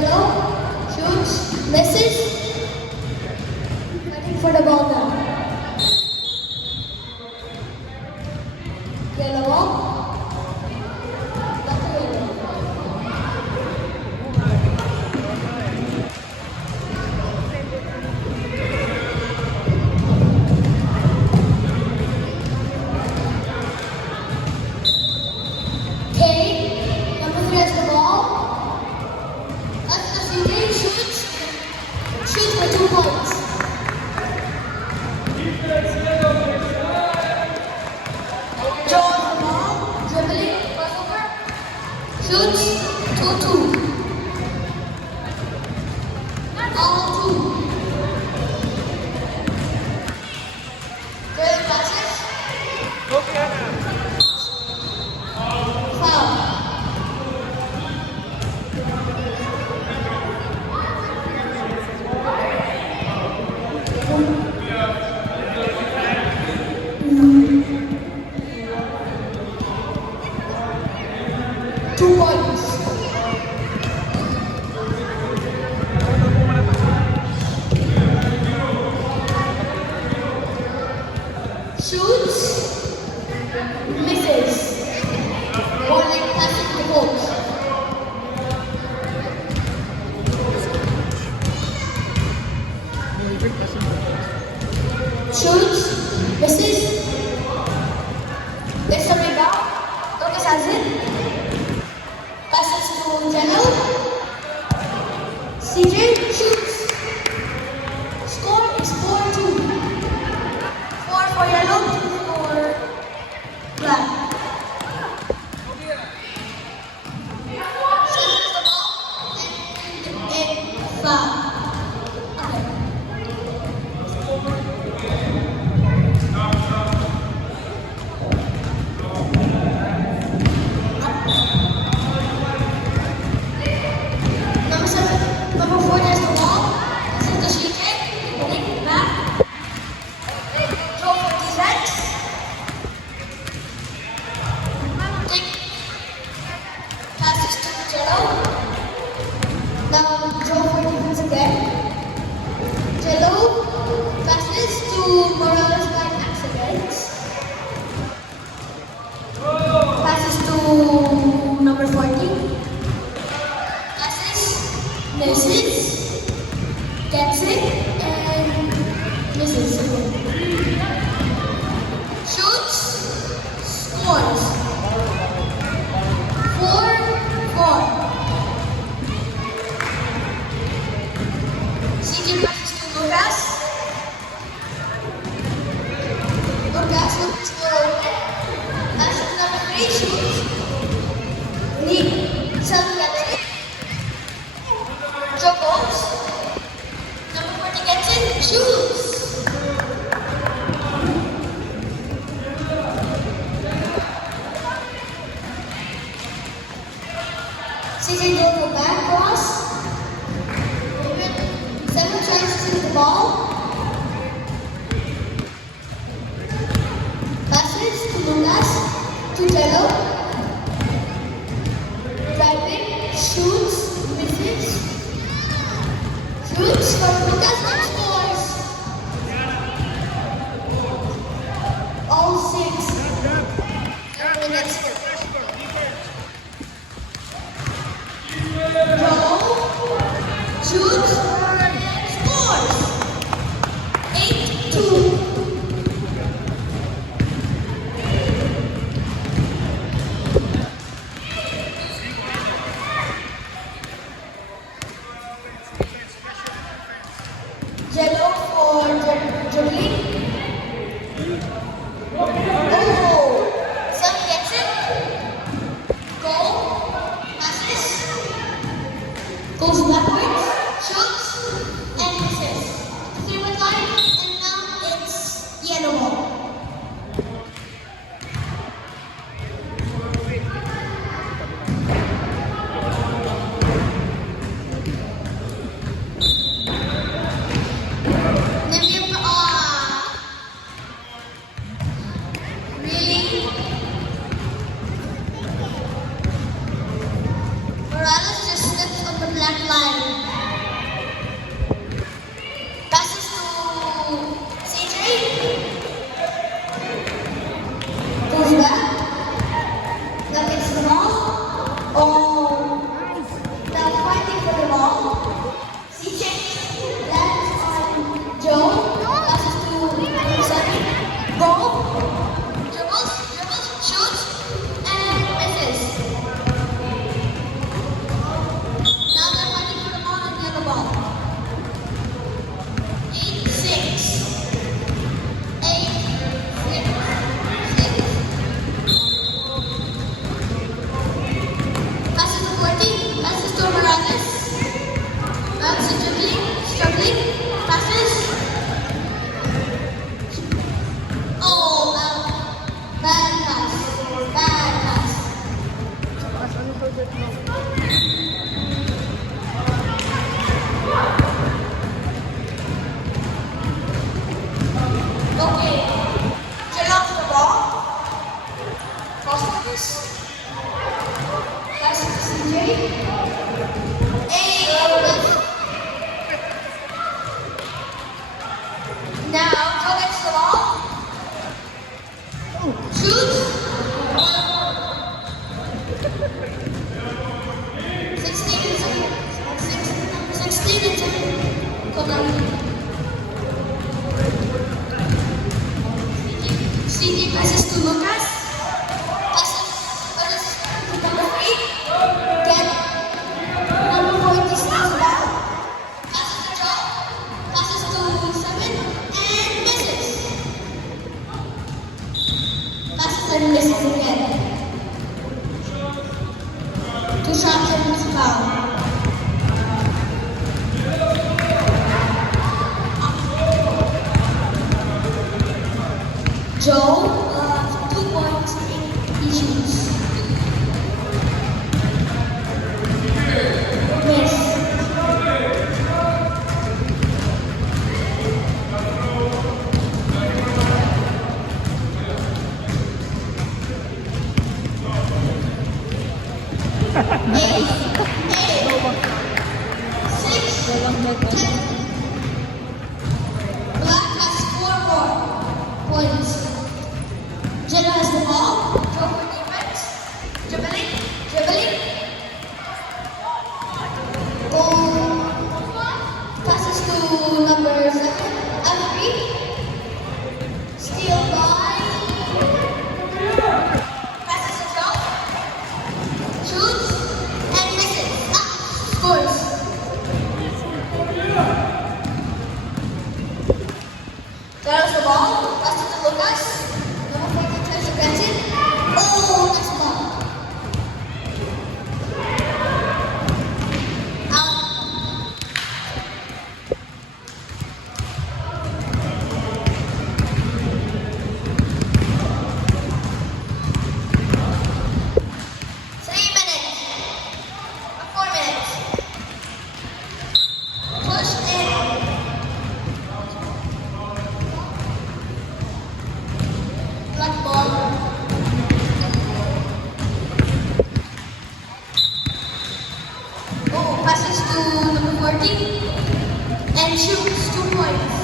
Jello shoots, misses. Waiting for the ball now. Yellow ball. Back to yellow. Number 3 has the ball. That's the CJ shoots. Shoots for 2 points. Joe has the ball. Dribbling. Crossover. Shoots. 2-2. All 2. Good passes. Foul. Two points. Shoots, misses. One leg passing to the post. Shoots, misses. There's some rebound. Lucas has it. Passes to Jello. CJ shoots. Score is 4-2. 4 for yellow, 2 for black. Shoots the ball and it foul. Okay. Number 4 has the ball. This is the CJ. Putting it back. Throw for defense. Take. Passes to Jello. Now draw for defense again. Jello passes to Morales by accident. Passes to number 14. Misses, gets it, and misses. Shoots, scores. 4-4. CJ passes to Lucas. Lucas looks for passes to number 3, shoots. Lee, gets it. Joe goes. Number 40 gets it. Shoots. CJ goes for back cross. 7 chances to the ball. Passes to Lucas. To Jello. Driving. Shoots. Misses. Shoots for Lucas and scores. All 6. And the next one. Draw. Shoots. Scores. 8-2. Jello for dribbling. Oh, Sam gets it. Goal. Passes. Goes backwards. Shoots. And misses. 3-1 line. And now it's yellow ball. Morales just slips on the black line. passes. Passes to CJ. Hey, now Joe gets the ball. Shoots. 16 and 10. Come on. CJ passes to Lucas. Passes to number 3. Get number 40 snaps the ball. Passes to Joe. Passes to 7 and misses. Passes and misses again. 2 shots and it's foul. Joe, 2 points in issues. Miss. Eight. 6. 10. Black has 4 more points. Jenna has the ball. Joe for defense. Dribbling. Passes to number 7. Alfie. Steal by. Passes to Joe. Shoots and misses. Scores. Throws the ball. Passes to Lucas. Number 40 tries to catch it. Oh, nice ball. Out. Three minutes. 4 minutes. Push in. Black ball. Oh, passes to number 40 and shoots 2 points.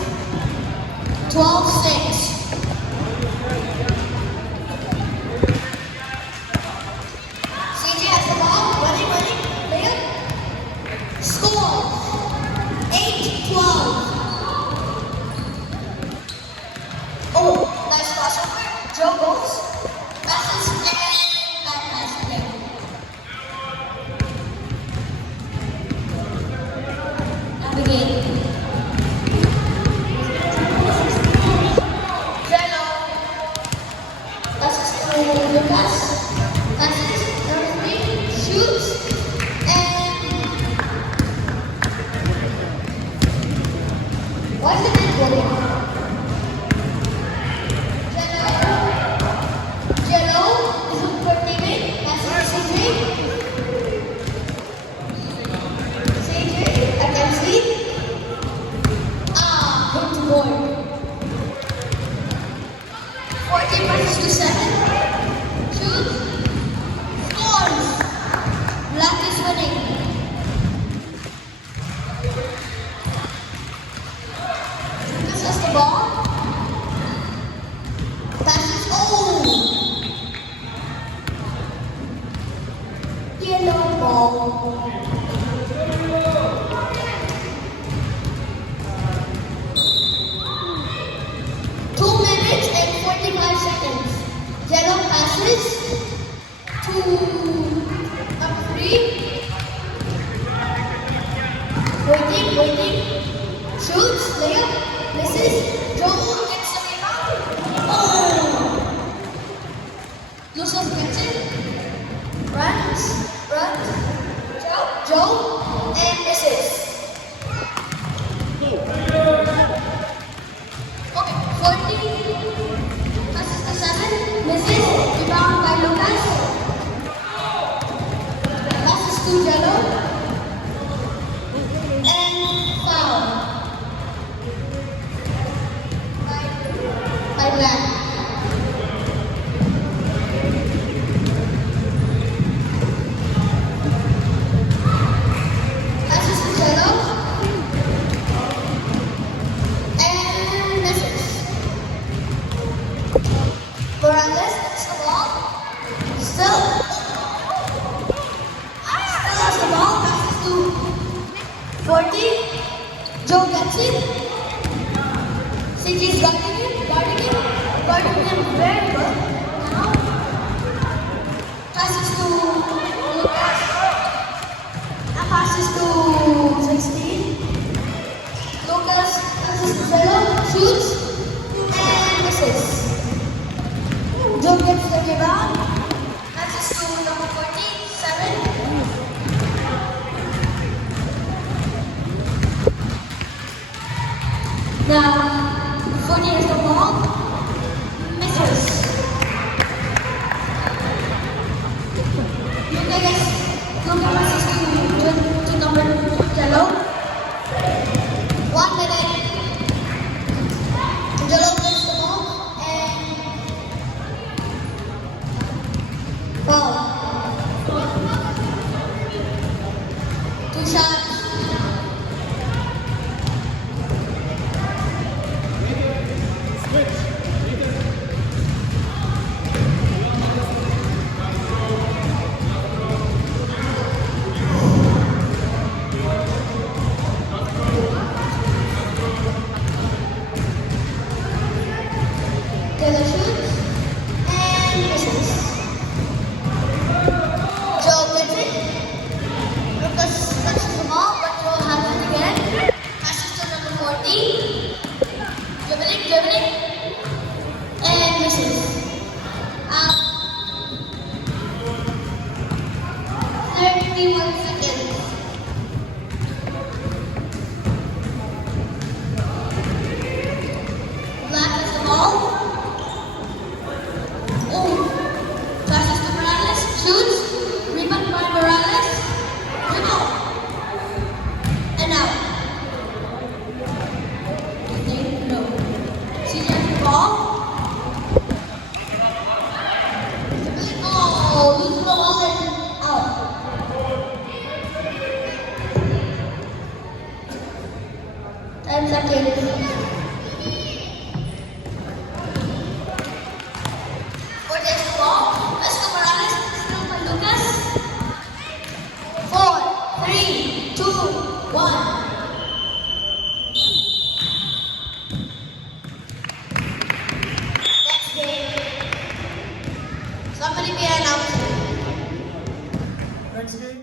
12-6. CJ has the ball. Running. Layup. Scores. 8-12. Oh, nice crossover. Joe goes. Passes and back pass again. Navigate. Jello. Passes to Lucas. Passes number 3. Shoots. And why is it not going? Jello is looking for teammate. Passes to CJ against lead. Hit to board. 14 passes to 7. Shoots. Scores. Black is winning. Lucas has the ball. Passes. Yellow ball. And 45 seconds. Yellow passes to number 3. Waiting. Shoots, layup, misses. Joe gets the rebound. Oh! Yusuf gets it. Runs. Joe, and misses. Okay, 40. Passes to 7. Misses. Rebound by Lucas. Passes to Jello. And foul. By Black. Still has the ball, passes to 40. Joe gets it. CJ's guarding him very well. Now, passes to Lucas. Now passes to 16. Lucas passes to Zelo, shoots, and misses. Joe gets the rebound. Passes to number 47. Now, 40 has the ball. Misses. Luka passes to number Jello. 1 minute. Jello gets the ball and foul. 2 shots. Taylor shoots and misses. Joe gets it. Lucas touches the ball, but Joe has it again. Passes to number 40. Dribbling, and misses. 31 seconds. Black has the ball. Passes to Morales, shoots, rebound by Morales, dribble, and out. No. CJ has the ball. Oh, loses the ball and out. Ten seconds. Somebody be announced. Next game.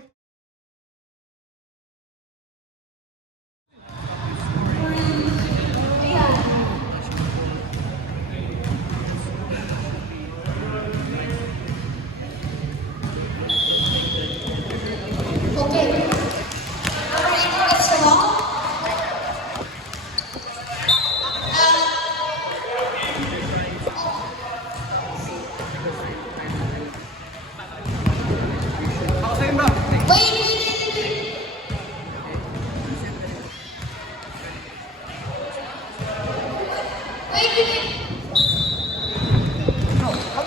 Okay. Number 18 gets the ball. Wait.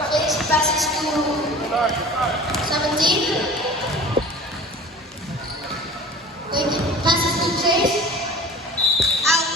Chase passes to 17. Passes to Chase. Out.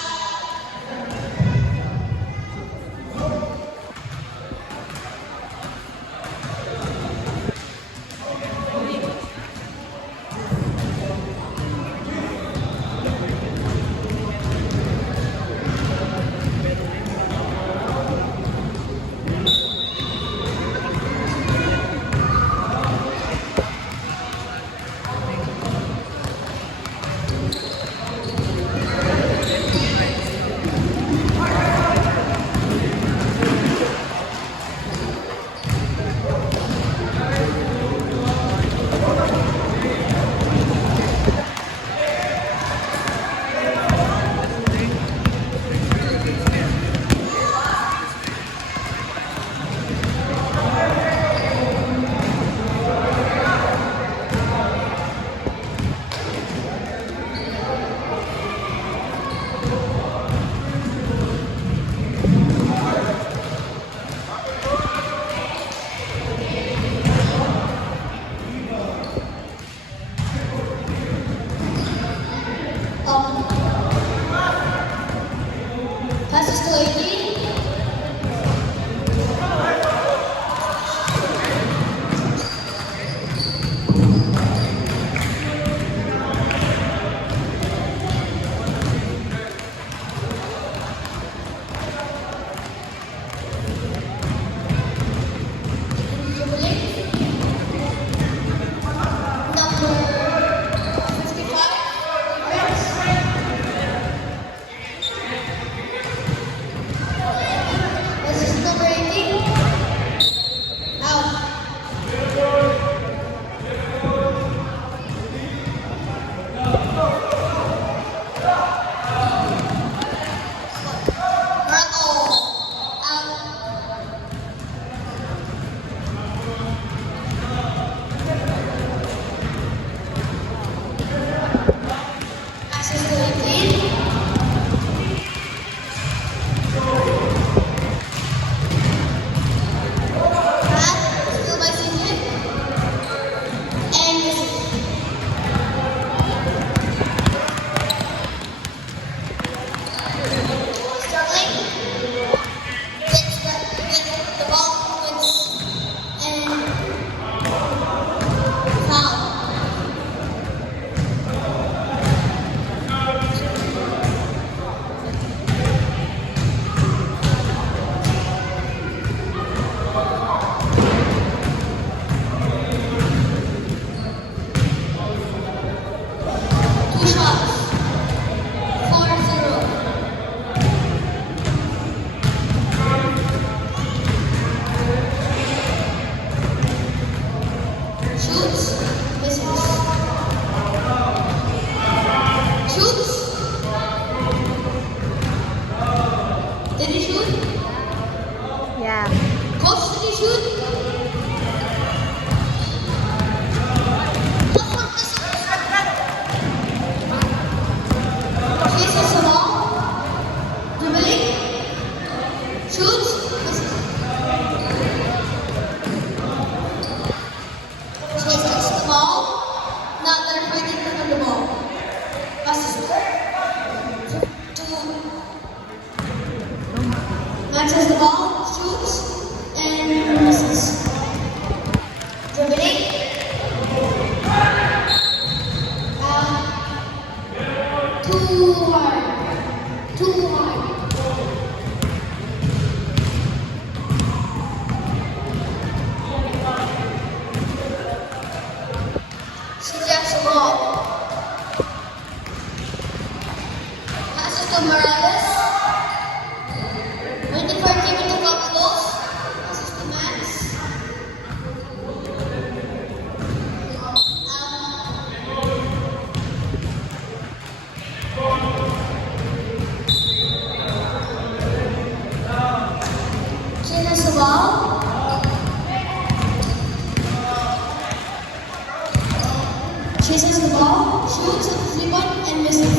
chases the ball, shoots at the 3-point, and misses.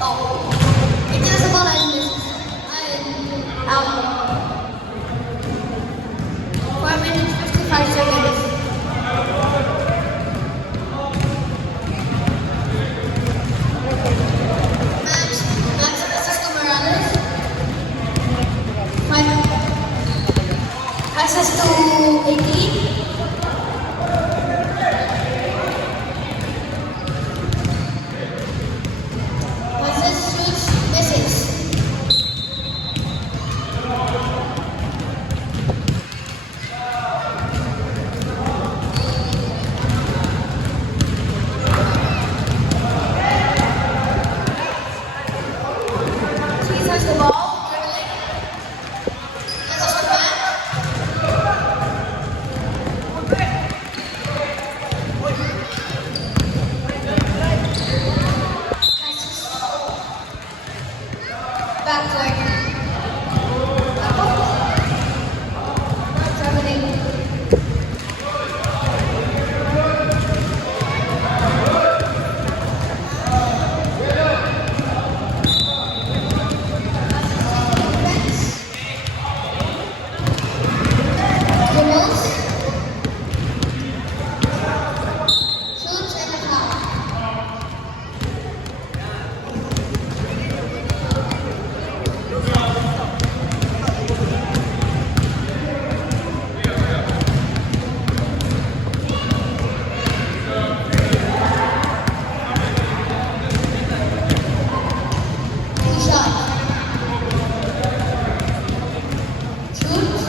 Oh, it is the ball and misses. And out. 4 minutes 55 seconds. Max passes to Morales. Passes to 18. Passes, shoots, misses. He has the ball, dribbling. Passes to back. Backward. Traveling. Dribbles. Shoots and a foul. Two shots. Shoots.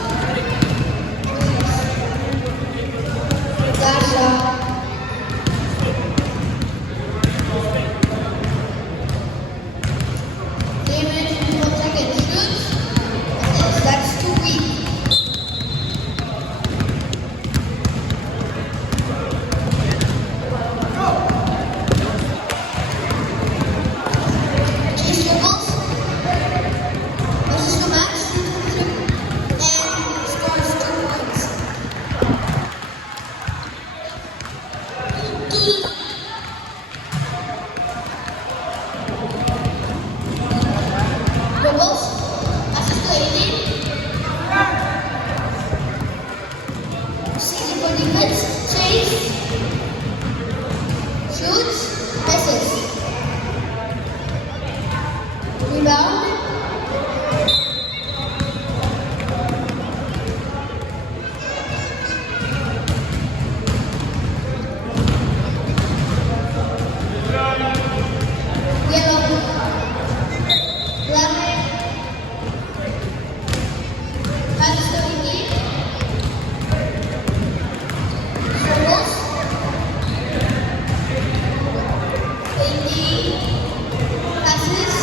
Last shot. 3 minutes and 12 seconds. Shoots. Misses. That's too weak. Chase dribbles. Passes to Max. And scores 2 points. Dribbles. Passes to 18. Seeking for defense. Chase. Shoots. Misses. Rebound. Yellow. Black. Passes to 18. Dribbles. 18. Passes.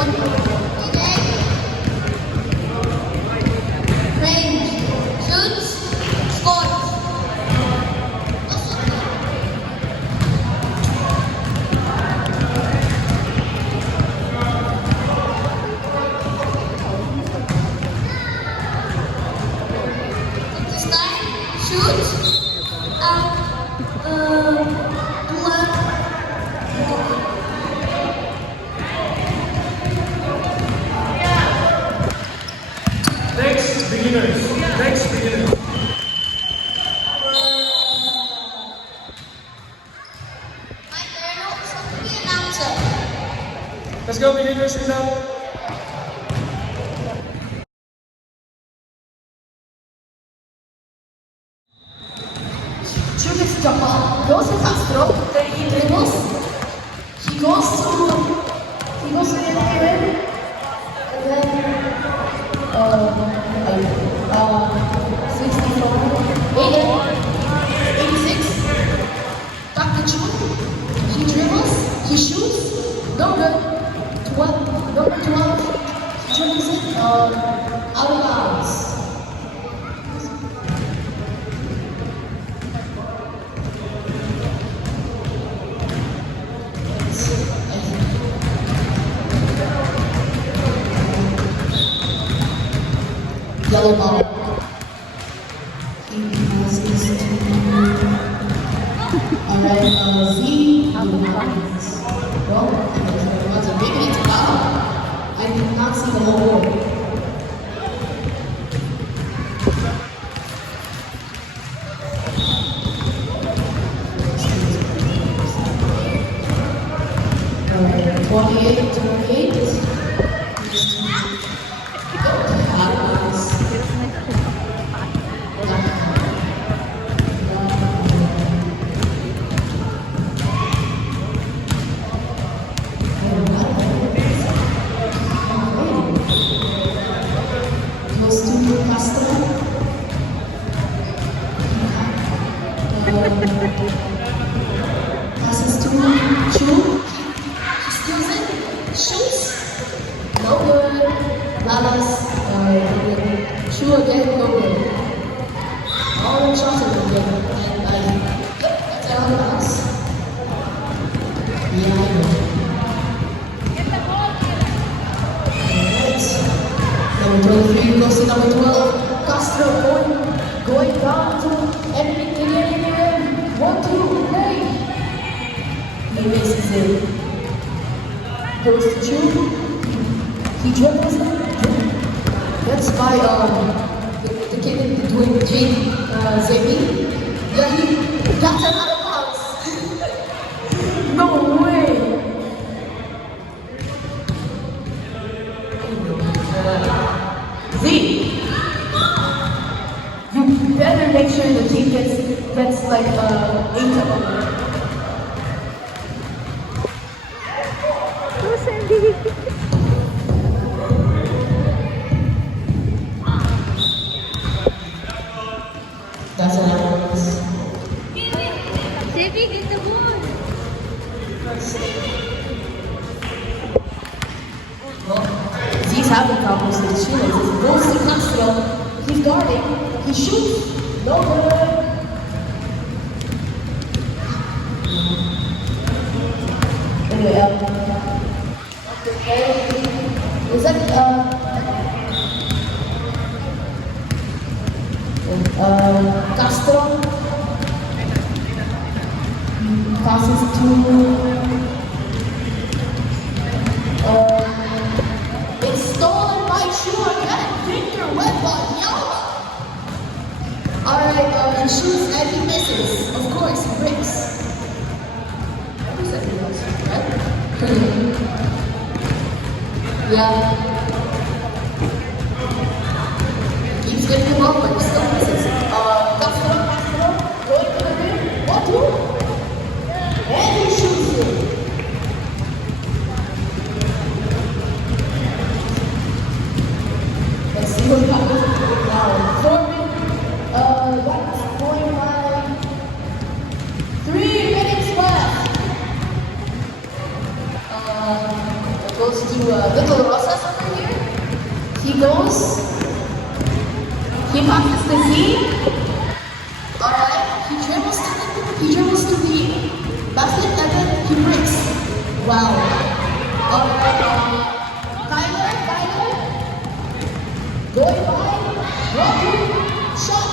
one. Okay. Range. Shoots. Scores. This time, shoot. Next, beginners. Next, beginners. My turn. So, the announcer. Let's go, beginners. Sit down. Julius Jamal goes to Castro, then he dribbles. He goes to the period, and then 64, 86. Back to June. He dribbles. He shoots. No good. 12. Number 12. He dribbles it. Out of bounds. Yellow ball. He passes to. Alright, Z. Well, it was a big hit to foul. I did not see the whole board. Alright, 28. Goes to Castro. Passes to Chu. He steals it. Shoots. No good. Lalas. Chu again. No good. All the shots are good. And that's out of bounds. Yeah, I know. Number 23 goes to number 12. Castro going down to everything in the end. 1, 2, play. He misses it. Goes to Chu. He dribbles it. That's by the kid doing Jake Zebi. Yeah, he got him out of bounds. No way. Z, you better make sure the team gets like 8 of them. That's what happens. Debbie, get the ball. Well, Z's having problems with his shoelaces. He goes to Castro. He's guarding. He shoots. No good. Anyway, is that Castro passes to it's stolen by Chu again. Victor Wembanyama. Alright, he shoots and he misses. Of course, he breaks. Every second goes, right? Yeah. Keeps getting him up, but he still misses. Castro, going to the rim. 1, 2. And he shoots it. Let's see what happens now. Foreman, what's going by? 3 minutes left. It goes goes to Little Rosas over here. He goes. He passes the Z. Alright. He dribbles to the basket and then he breaks. Wow. Alright. Tyler. Going by. Rocky. Shot.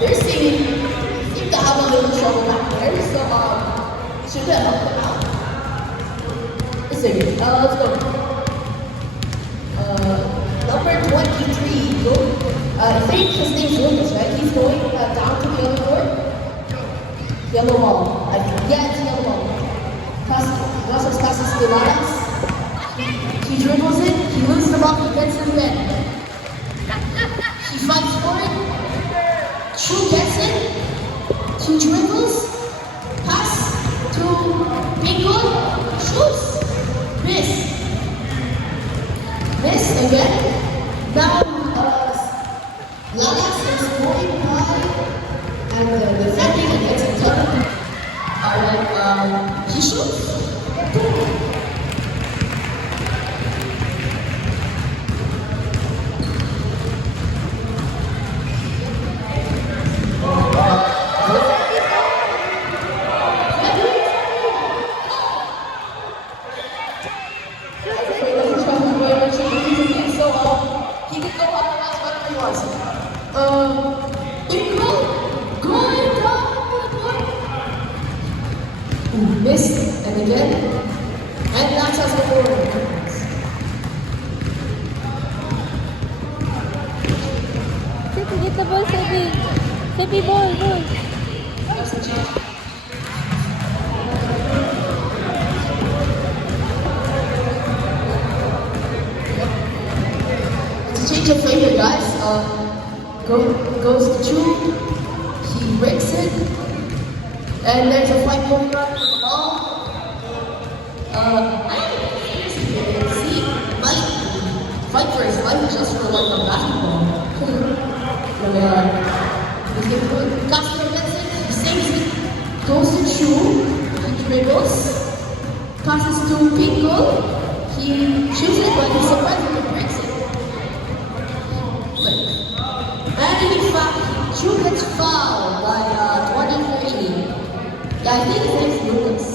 They seem to have a little trouble back there, so should I help them out? Let's see. Let's go. Number 23, go. I think his name's Lucas, right? He's going down to the other court. Yellow ball. I think. Yeah, it's yellow ball. Passes to Lalas. He dribbles it. He loses the ball. He gets it again. He fights for it. Chu gets it. He dribbles. Pass to Bingo. Shoots. Miss again. Now Lalas is going by and defending against a ton. Alright, he shoots. Miss and again, and that's as the board. Sebi, get the ball, Sebi. Sebi, ball. That's the change. To change of favor, guys. Goes to Chu. He breaks it, and there's a fight going on with the ball. See, Mike fight for his life just for like a basketball. Castro gets it, he saves it, goes to Chu, he dribbles, passes to Bingo, he shoots it, but he's surprisingly breaks it. And in fact, Chu gets fouled by 23. Yeah, I think his name's Lucas.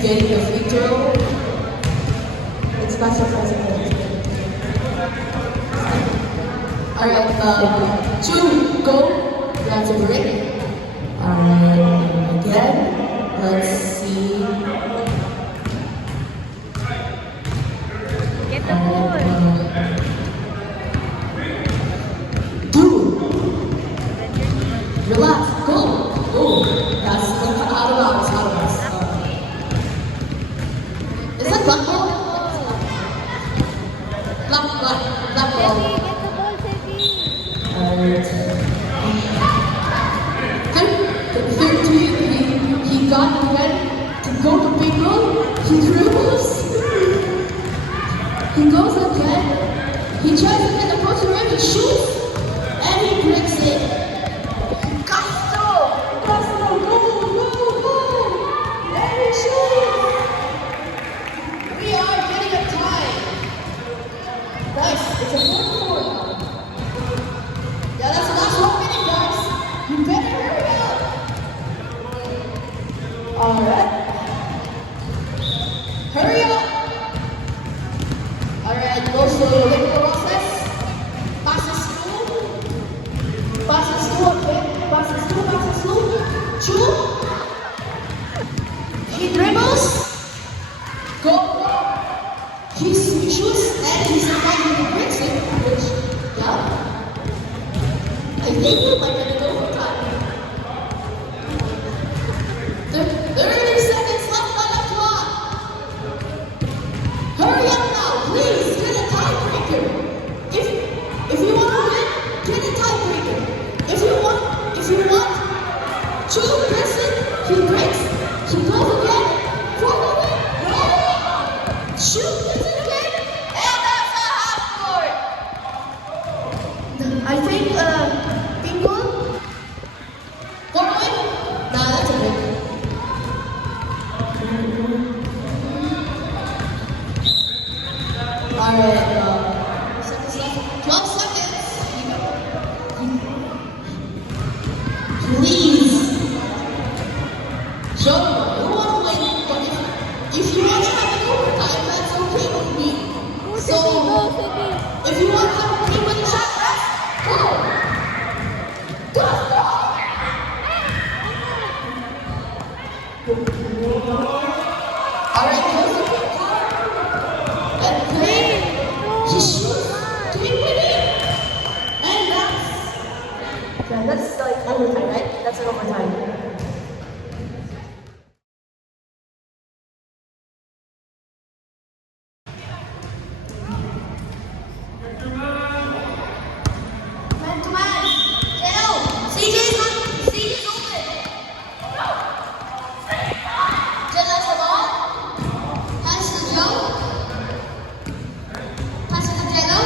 Getting the free throw. It's not surprising. Alright, Chu, go. That's a break. Alright, again. Let's see. Get the ball. Two. Relax, go. Oh, that's out of bounds, out of bounds. Is that black ball? Black ball. Sebi, get the ball, Sebi. He got again to go to Bingo. He dribbles. He goes again. He tries to get the post rim. He shoots and he breaks it. Castro, go! And he shoots. We are getting a tie. Nice. It's a 4-4 now. Yeah, that's the last 1 minute, guys. You better hurry up. Alright. Hurry up. Alright, goes to Little Rosas. Passes through. Chu. He dribbles. Go. He shoots and he surprisingly breaks it, which, yeah. I think we might get it overtime. 30 seconds left on the clock. Hurry up now, please. Get a tiebreaker. If you want to win, get a tiebreaker. Yeah, that's like overtime, right? That's an overtime. Man to man. Hello. CJ's open. Jen has the ball. Pass to Joe. Pass it to Jello.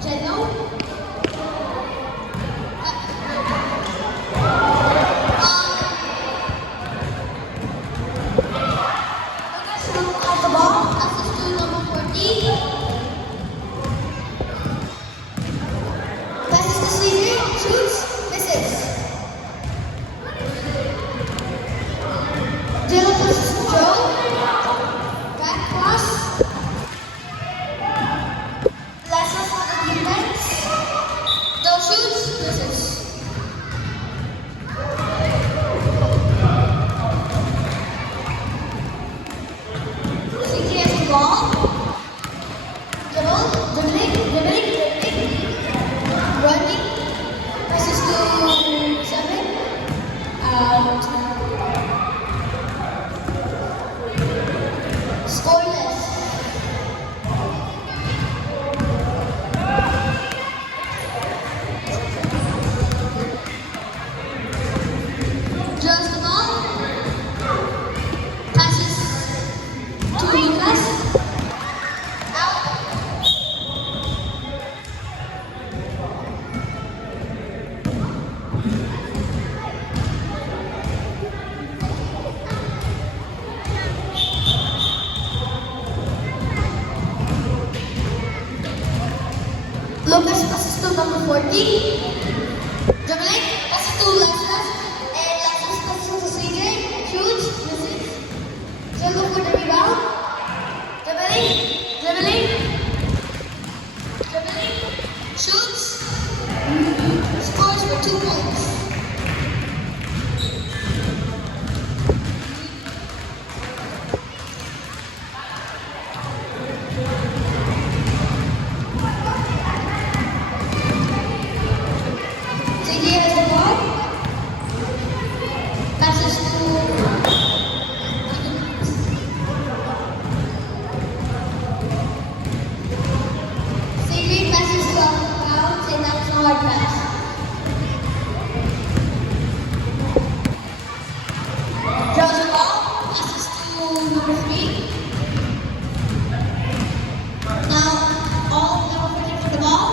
Jello. Lucas has the ball. Passes to number 14. Passes to CJ, shoots, misses. Jello passes to Joe. Back cross. Lasses for the defense. Joe shoots, misses. CJ has the ball. Jello, dribbling. Running, passes to 7, out. Scoreless. Draws the ball, passes to Lucas, out. Lucas passes to number 14. Dribbling, passes to Laslas. And Laslas passes to CJ. Shoots, misses. Jello for the rebound. Dribbling. Shoots. Scores for 2 points. CJ has the ball. Passes to CJ passes to Bounce and that's a hard pass. Draws the ball. Passes to number 3. Now all number 14 for the ball.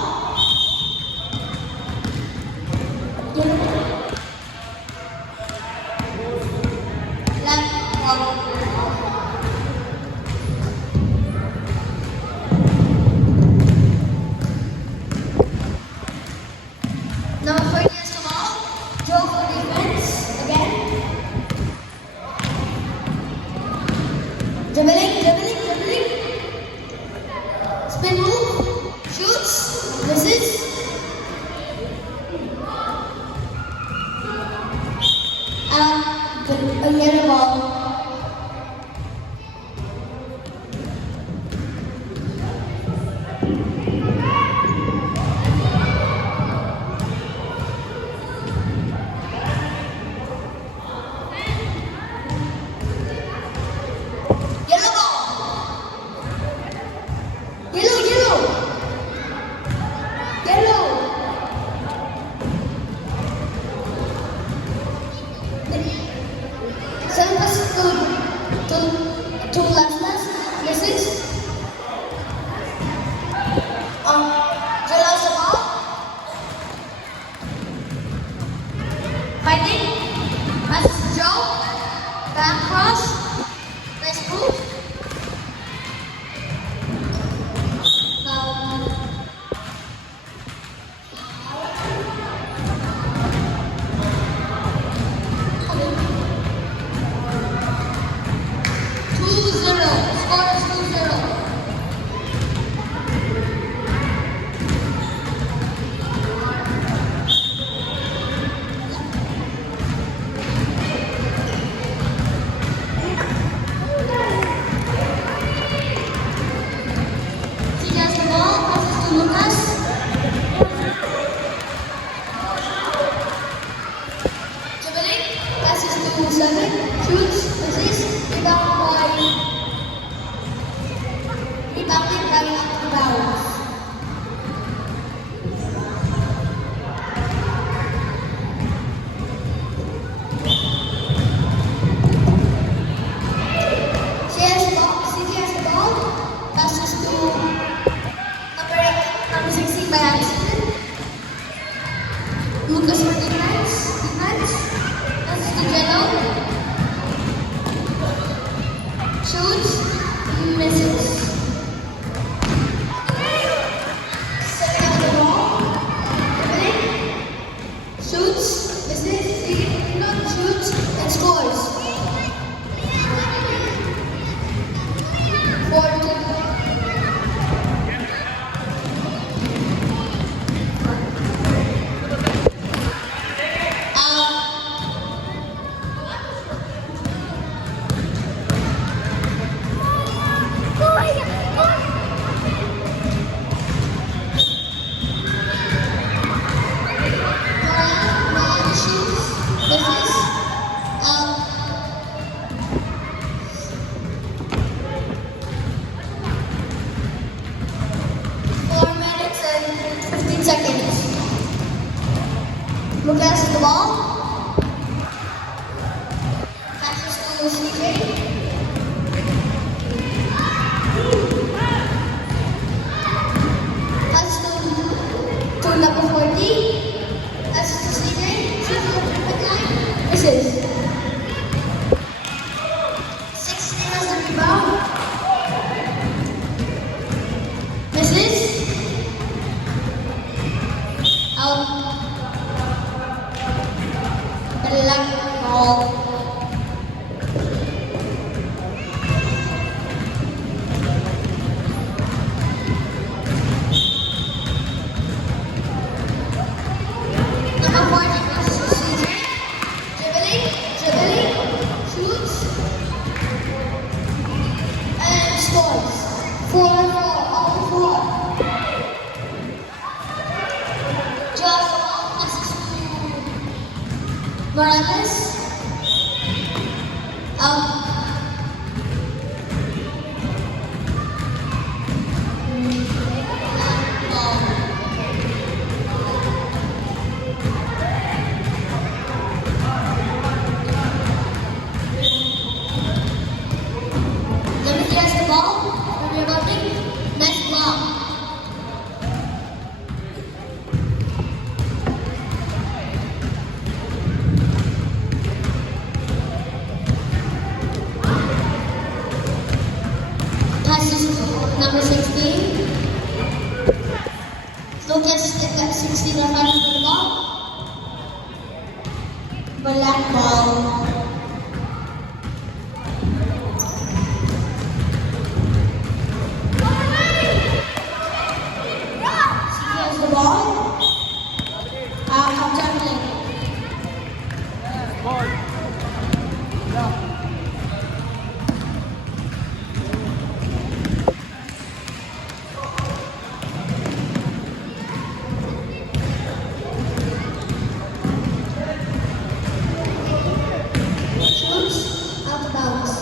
Left ball. Number 14 has the ball. Joe for defense again. Dribbling. Spin move. Shoots. Misses. A yellow ball. Yellow ball. Yellow. Seven passes to Laslas, misses. Jello has the ball. Fighting. Passes to Joe. Back cross. Nice move. Now. 2-0. Score is 2-0. 7, shoots, assists, rebounded by Anthony Bowers. CJ has the ball, passes to number 16 by accident. Lucas for defense, passes to Jello. Shoots, misses. Setting up the ball, dribbling, shoots, misses, shoots, and scores. 4-2. Ryan shoots, misses. 4 minutes and 15 seconds. Lucas has the ball. Passes to CJ. Passes to number 40. Passes to CJ. Shoots from the line. Misses. 16 has the rebound. Misses. Out. Black ball. Number 40 passes to CJ. Dribbling, shoots, and scores. 4-4, all 4. Just passes to Morales. Lemon has the ball. Rebounding. Nice block. Passes number 16. Lucas at 16 on front of the ball. Black ball. Here's the ball. Halftime play. Shoots, out of bounds.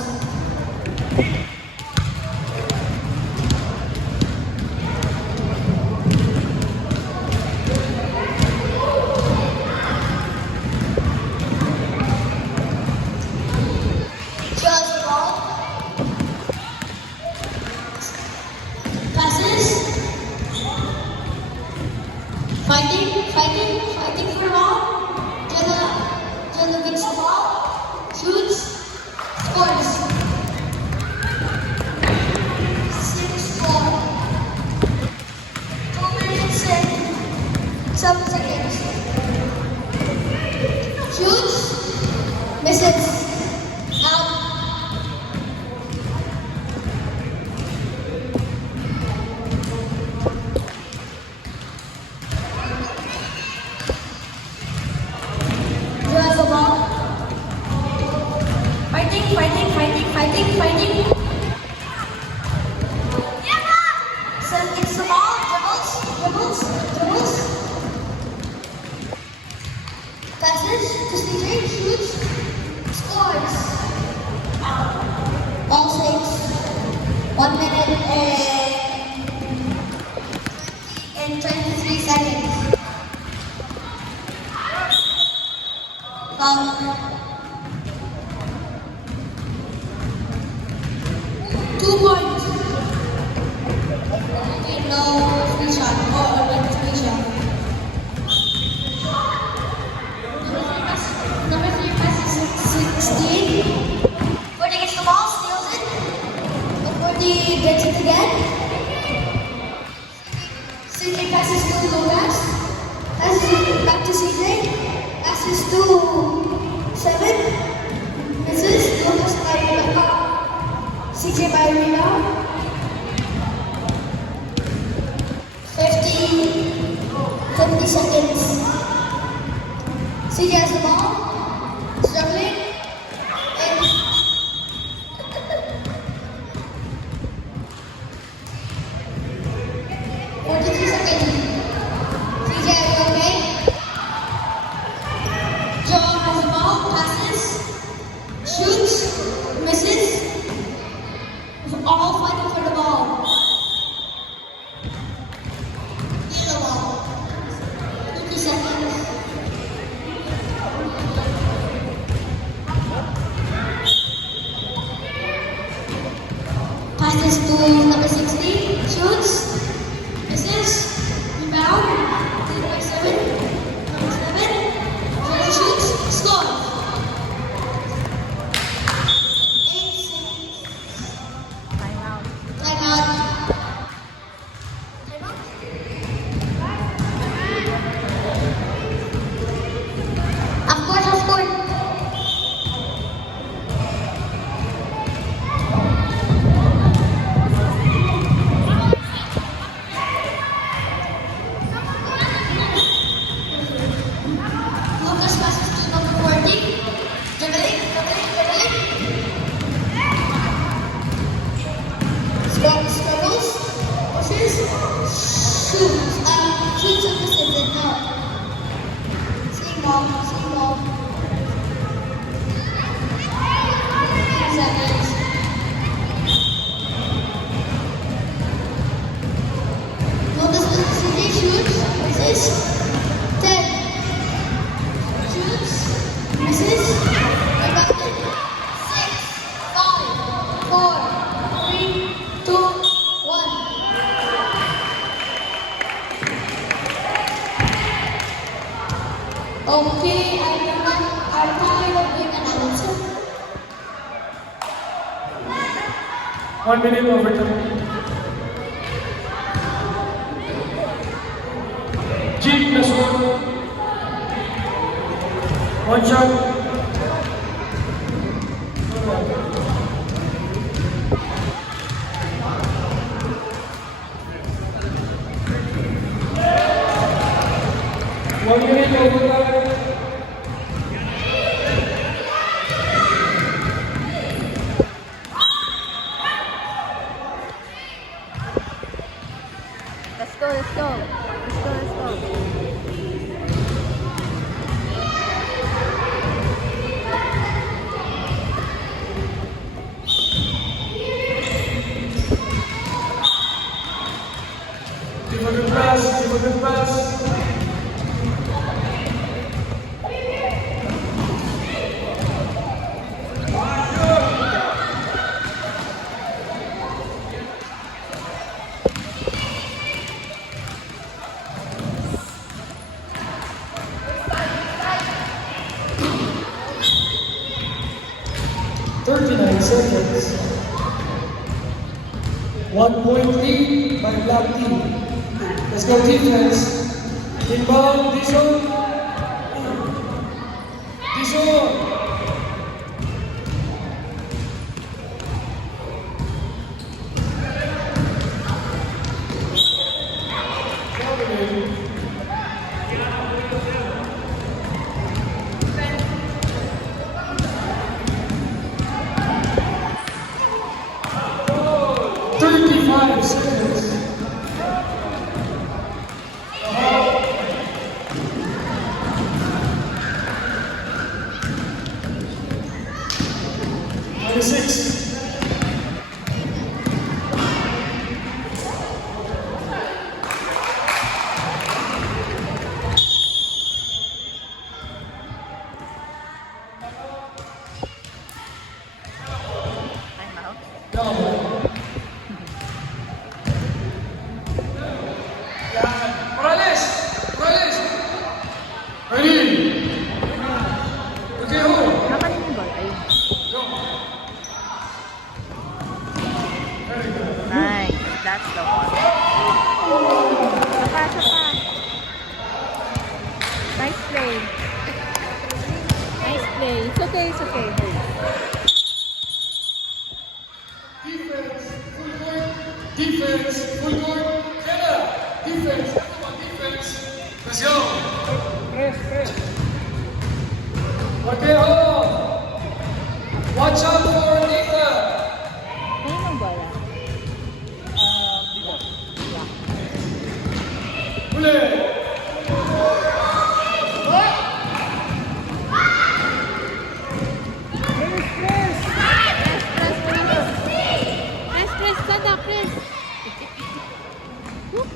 Just the ball. Passes. Fighting for the ball. Jello gets the ball. Shoots. Scores. 6-4. 2 minutes and 7 seconds. Shoots. Misses. Out. Who has the ball? Fighting. So it's the ball. Dribbles. Passes to CJ. Shoots. Scores. All six. 1 minute and 23 seconds. Foul. 2 points. Okay, no free shot. Oh, I mean free shot. Number 3 passes 16. 40 gets the ball, steals it. And 40 gets it again. CJ passes to Lucas. Passes it back to CJ. Passes to 7. Misses. Lucas by CJ by rebound. 50 seconds. CJ has the ball. Struggling. And 43 seconds. CJ, are you okay? Joe has the ball. Passes. Shoots. Misses. All fighting for the ball. Yellow ball. 50 seconds. Passes to number 16. Shoots. Misses. Rebound. Number 7. Number 7. Joe shoots. Score. 8 seconds. Timeout. Timeout. Timeout. Of course, of course. Lucas passes to number 40. Dribbling. Struggles. Pushes. Shoots. Shoots and misses it. No. Same ball. 10 seconds. Lucas CJ shoots. Misses. 10. Shoots. Misses. Rebounded. 6, 5, 4, 3, 2, 1. Okay, I'm tired of being announced. 1 minute overtime. G plus 1. 1 shot. One minute overtime. Let's go. Let's go. Give a good pass. 39 seconds. 1 point lead by Black Team. Let's go defense. Inbound, Dishon. Dominating. 35 seconds. 6. Morales! Morales! Ready! Okay, hold. Nakanin yung ball. Ayun. Go. Very good. Nice. That's the one. Sapa, sapa. Nice play. Nice play. It's okay, it's okay. Defense, full court. Defense, full court. Kaya, defense, everyone defense. Let's go. Press, press. Okay, hold. Watch out for Nathan. Ayun yung bola. Huli. Press, press, press. Press, press. Sada, press. Whoop.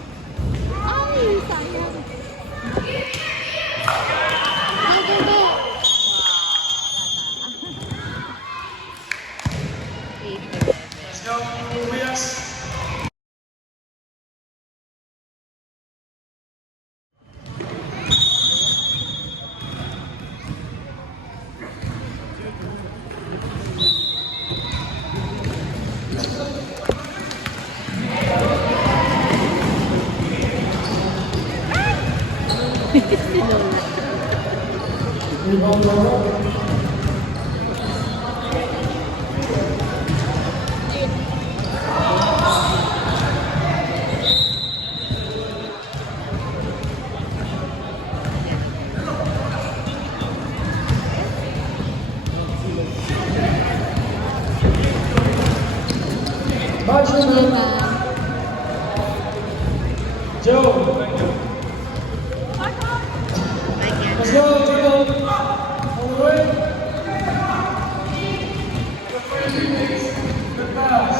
Ay, sayang. Go, go, go. Let's go. Tobias. Rebound, Laura. Benjamin. Joe. Let's go, Tito. All the way. Good pass.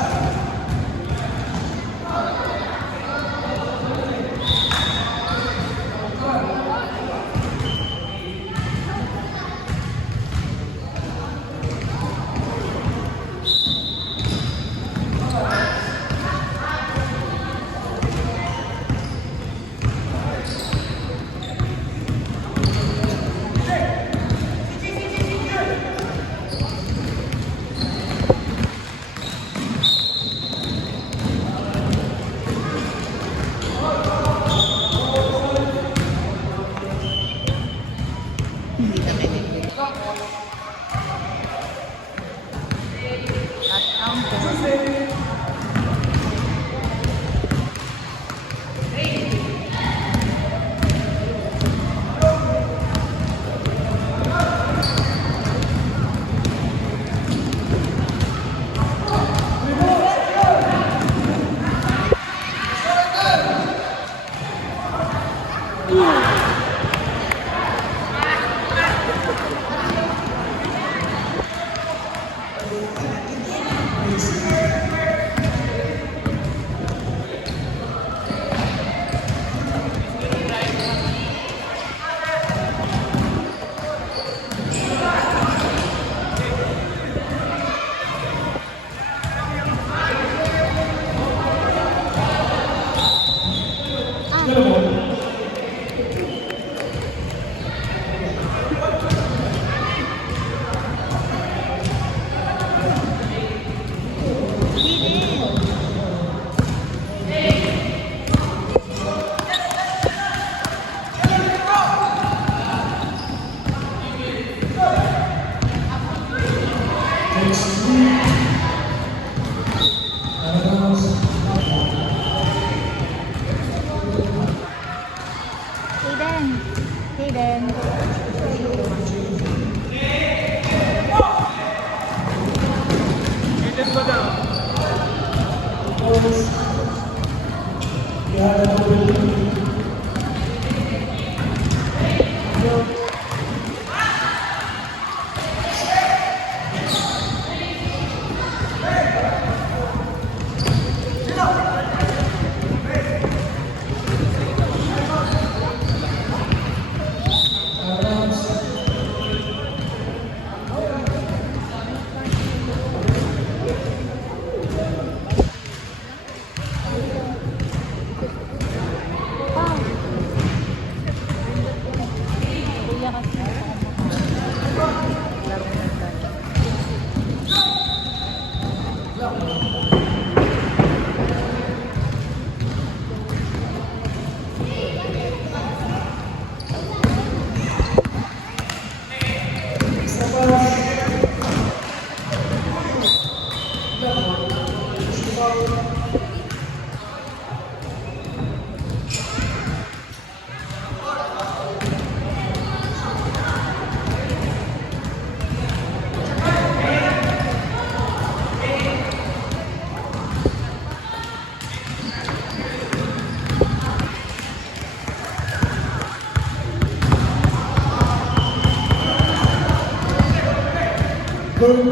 Blue.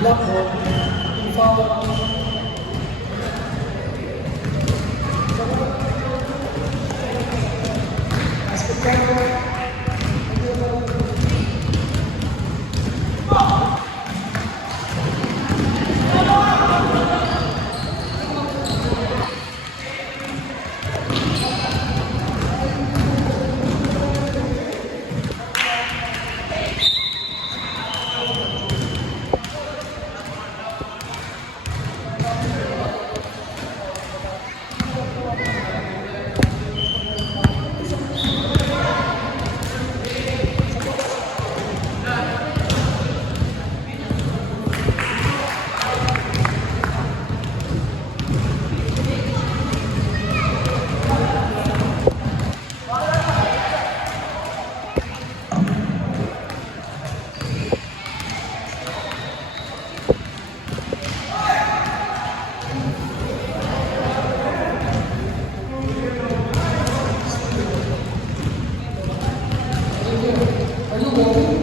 Black ball. Foul. Basketball. Are you walking?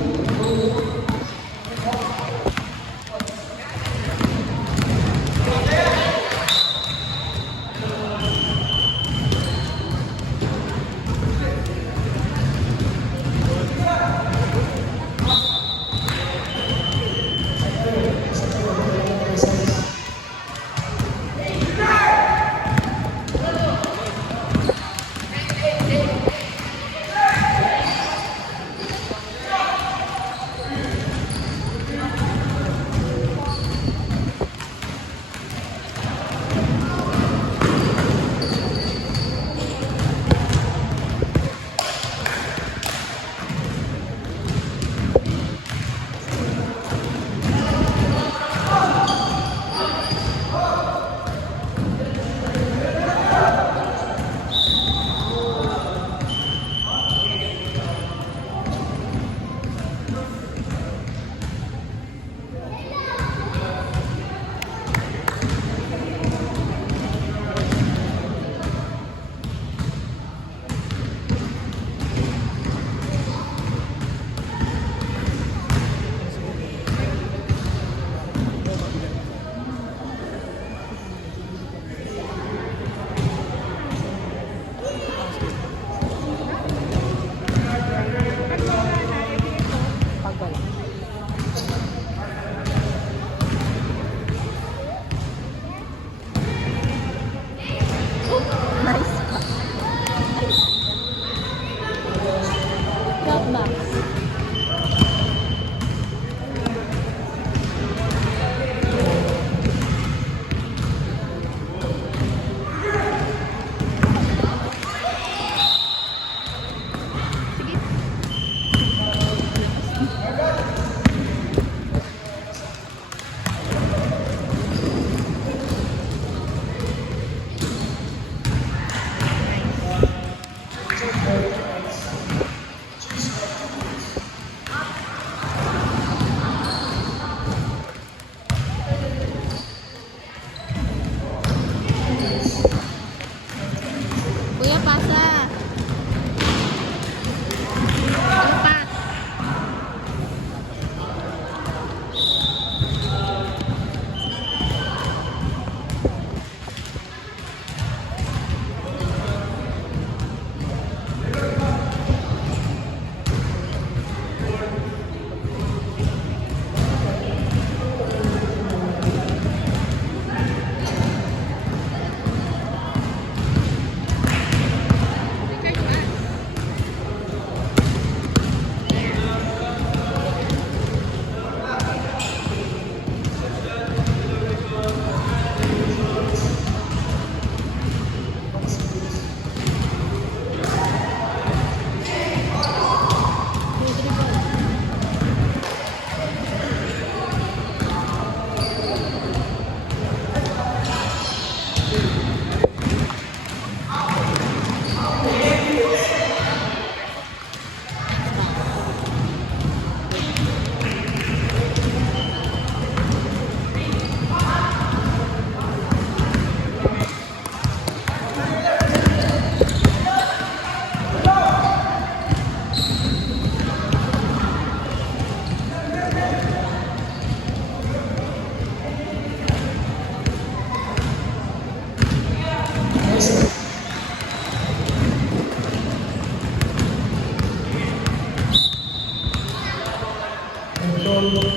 from